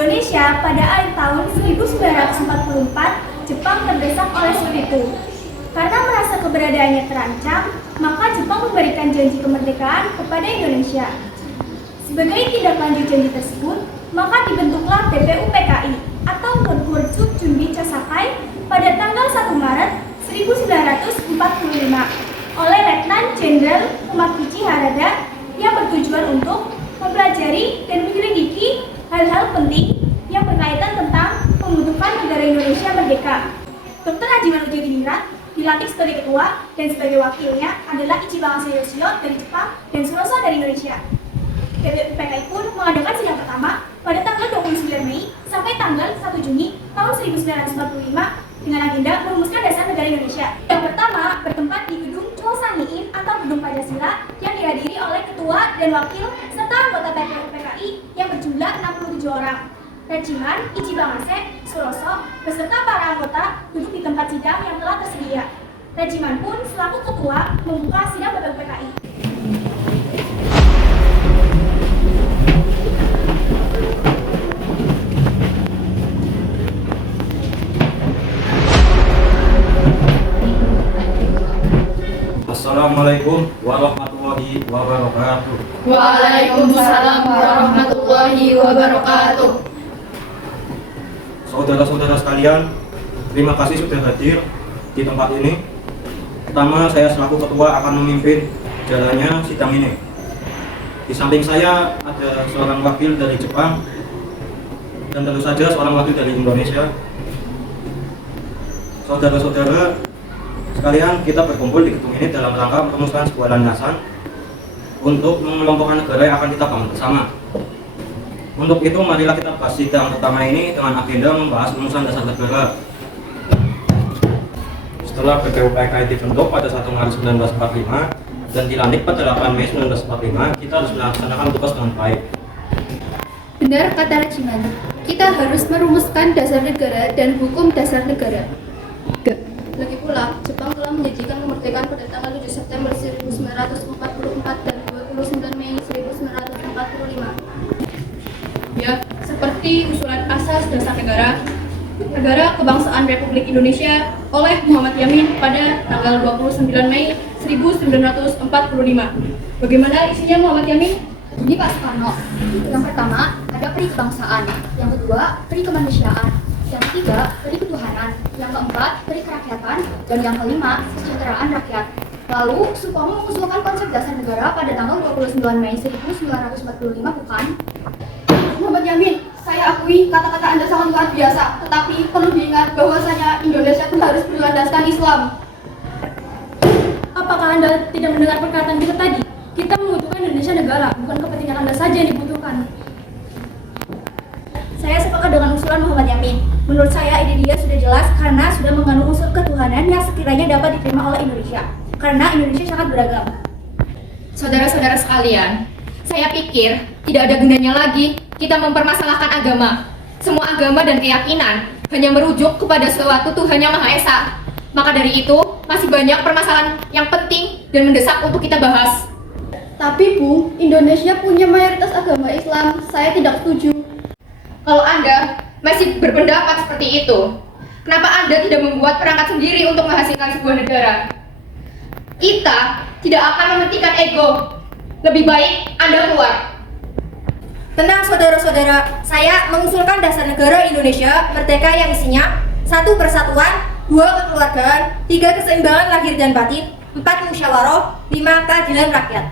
Indonesia pada akhir tahun 1944, Jepang terdesak oleh sekutu. Karena merasa keberadaannya terancam, maka Jepang memberikan janji kemerdekaan kepada Indonesia. Sebagai tindak lanjut janji tersebut, maka dibentuklah BPUPKI atau World Junbi Chosakai pada tanggal 1 Maret 1945 oleh Letnan Jenderal Umakichi Harada yang bertujuan untuk mempelajari dan menyelidiki hal-hal penting yang berkaitan tentang pembentukan negara Indonesia merdeka. Dr. Haji Manojodiningrat dilantik sebagai ketua dan sebagai wakilnya adalah Ichibang Yoshio dari Jepang dan Suroso dari Indonesia. BPUPKI pun mengadakan sidang pertama pada tanggal 29 Mei sampai tanggal 1 Juni tahun 1945 dengan agenda merumuskan dasar negara Indonesia. Yang pertama bertempat di gedung Chosangiin atau gedung Pancasila yang dihadiri oleh ketua dan wakil serta anggota BPUPKI yang berjumlah 67 orang. Regiman Ichibangase Suroso beserta para anggota duduk di tempat sidang yang telah tersedia. Regiman pun selaku ketua membuka sidang BPUPKI. Assalamualaikum warahmatullahi wabarakatuh. Waalaikumsalam warahmatullahi wabarakatuh. Saudara-saudara sekalian, terima kasih sudah hadir di tempat ini. Pertama, saya selaku ketua akan memimpin jalannya sidang ini. Di samping saya ada seorang wakil dari Jepang dan tentu saja seorang wakil dari Indonesia. Saudara-saudara sekalian, kita berkumpul di gedung ini dalam rangka merumuskan sebuah landasan untuk mengelompokkan negara yang akan kita bangun bersama. Untuk itu, marilah kita bahas sidang pertama ini dengan agenda membahas rumusan dasar negara. Setelah BPUPKI dibentuk pada 1 Maret 1945 dan dilantik pada 8 Mei 1945, kita harus melaksanakan tugas dengan baik. Benar kata Regiman, kita harus merumuskan dasar negara dan hukum dasar negara. Lagi pula, Jepang telah menjanjikan kemerdekaan pada tanggal 7 September 1944 dan 29 Mei 1945. Ya, seperti usulan asas dasar negara kebangsaan Republik Indonesia oleh Muhammad Yamin pada tanggal 29 Mei 1945. Bagaimana isinya Muhammad Yamin? Ini Pak Soekarno. Yang pertama, ada peri kebangsaan. Yang kedua, peri kemanusiaan. Yang ketiga, peri ketuhanan. Yang keempat, peri kerakyatan. Dan yang kelima, kesejahteraan rakyat. Lalu, Supomo mengusulkan konsep dasar negara pada tanggal 29 Mei 1945, bukan? Muhammad Yamin, saya akui kata-kata Anda sangat luar biasa, tetapi perlu diingat bahwasanya Indonesia pun harus berlandaskan Islam. Apakah Anda tidak mendengar perkataan kita tadi? Kita membutuhkan Indonesia negara, bukan kepentingan Anda saja yang dibutuhkan. Saya sepakat dengan usulan Muhammad Yamin. Menurut saya ide dia sudah jelas karena sudah mengandung unsur ketuhanan yang sekiranya dapat diterima oleh Indonesia. Karena Indonesia sangat beragam. Saudara-saudara sekalian, saya pikir tidak ada gunanya lagi kita mempermasalahkan agama. Semua agama dan keyakinan hanya merujuk kepada suatu Tuhan yang Maha Esa. Maka dari itu, masih banyak permasalahan yang penting dan mendesak untuk kita bahas. Tapi Bu, Indonesia punya mayoritas agama Islam. Saya tidak setuju. Kalau Anda masih berpendapat seperti itu, kenapa Anda tidak membuat perangkat sendiri untuk menghasilkan sebuah negara? Kita tidak akan mementingkan ego. Lebih baik Anda keluar. Tenang saudara-saudara, saya mengusulkan dasar negara Indonesia merdeka yang isinya 1. Persatuan, 2. Kekeluargaan, 3. Keseimbangan lahir dan batin, 4. Musyawarah, 5. Keadilan rakyat.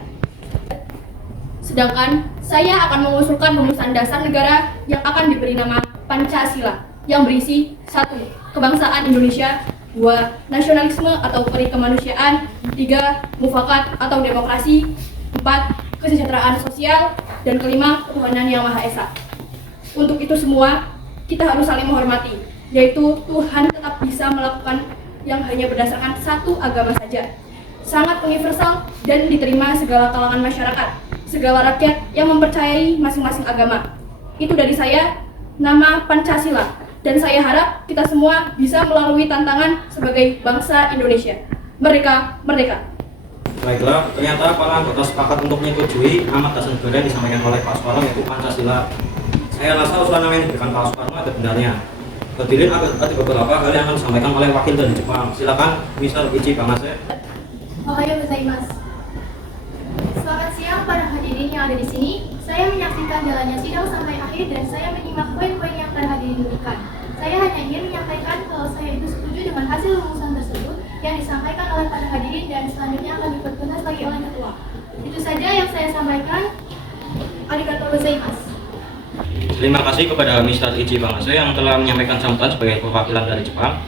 Sedangkan saya akan mengusulkan rumusan dasar negara yang akan diberi nama Pancasila yang berisi 1. Kebangsaan Indonesia, 2. Nasionalisme atau peri kemanusiaan, 3. Mufakat atau demokrasi, 4. Kesejahteraan sosial, dan kelima, ketuhanan yang Maha Esa. Untuk itu semua, kita harus saling menghormati, yaitu Tuhan tetap bisa melakukan yang hanya berdasarkan satu agama saja. Sangat universal dan diterima segala kalangan masyarakat, segala rakyat yang mempercayai masing-masing agama. Itu dari saya, nama Pancasila, dan saya harap kita semua bisa melalui tantangan sebagai bangsa Indonesia. Merdeka, merdeka. Baiklah, ternyata para anggota sepakat untuk menyetujui nama dasar negara yang disampaikan oleh Pak Soekarno, yaitu Pancasila. Saya rasa usulan yang diberikan Pak Soekarno ada benarnya. Berdiri ada beberapa hal yang akan disampaikan oleh wakil dari Jepang. Silakan, Mr. Ichi Bangase. Ohayo gozaimasu. Selamat siang para hadirin yang ada di sini. Saya menyaksikan jalannya sidang sampai akhir dan saya menyimak poin-poin yang para hadirin berikan. Saya hanya ingin menyampaikan kalau saya itu setuju dengan hasil rumusan tersebut yang disampaikan oleh para hadirin dan selanjutnya akan dipertegas lagi oleh ketua. Itu saja yang saya sampaikan. Arigatou gozaimasu. Terima kasih kepada Mr. Ichi Bangase yang telah menyampaikan sambutan sebagai perwakilan dari Jepang.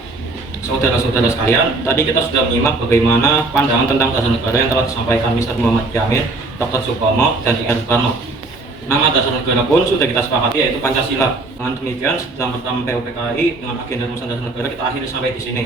Saudara-saudara sekalian, tadi kita sudah menyimak bagaimana pandangan tentang dasar negara yang telah disampaikan Mr. Muhammad Jamil, Dr. Supomo, dan Ir Soekarno. Nama dasar negara pun sudah kita sepakati, yaitu Pancasila. Dengan demikian, sidang pertama PUPKI dengan agenda rumusan dasar negara kita akhiri sampai di sini.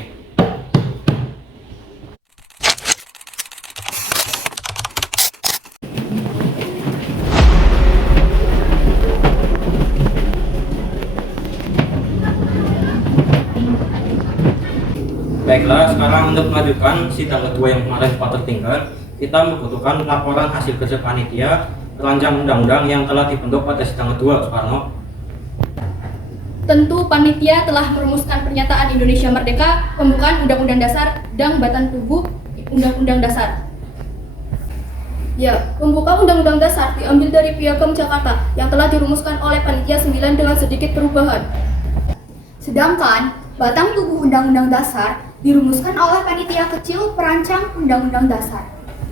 Baiklah, sekarang untuk melanjutkan sidang kedua yang kemarin sempat tertinggal, kita membutuhkan laporan hasil kerja panitia terancang undang-undang yang telah dibentuk pada sidang kedua, Soekarno. Tentu panitia telah merumuskan pernyataan Indonesia Merdeka, pembukaan Undang-Undang Dasar, dan Batan Tubuh Undang-Undang Dasar. Ya, pembukaan Undang-Undang Dasar diambil dari Piagam Jakarta yang telah dirumuskan oleh Panitia 9 dengan sedikit perubahan. Sedangkan batang tubuh Undang-Undang Dasar dirumuskan oleh panitia kecil perancang Undang-Undang Dasar.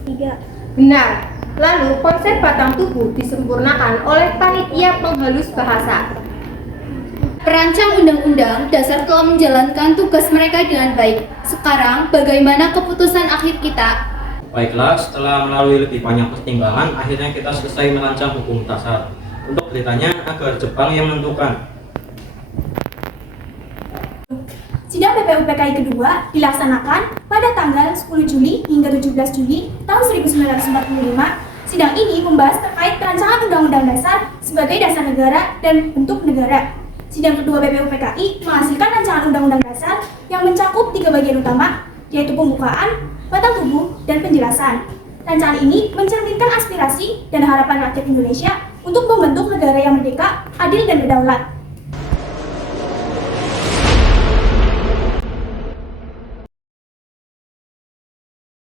3. Benar. Lalu konsep batang tubuh disempurnakan oleh panitia penghalus bahasa. Perancang Undang-Undang Dasar telah menjalankan tugas mereka dengan baik. Sekarang, bagaimana keputusan akhir kita? Baiklah, setelah melalui lebih banyak pertimbangan, akhirnya kita selesai merancang hukum dasar. Untuk beritanya, agar Jepang yang menentukan. Sidang PPUPKI kedua dilaksanakan pada tanggal 10 Juli hingga 17 Juli tahun 1945. Sidang ini membahas terkait perancangan Undang-Undang Dasar sebagai dasar negara dan bentuk negara. Sidang kedua PPUPKI menghasilkan rancangan Undang-Undang Dasar yang mencakup 3 bagian utama, yaitu pembukaan, batang tubuh, dan penjelasan. Rancangan ini mencerminkan aspirasi dan harapan rakyat Indonesia untuk membentuk negara yang merdeka, adil, dan berdaulat.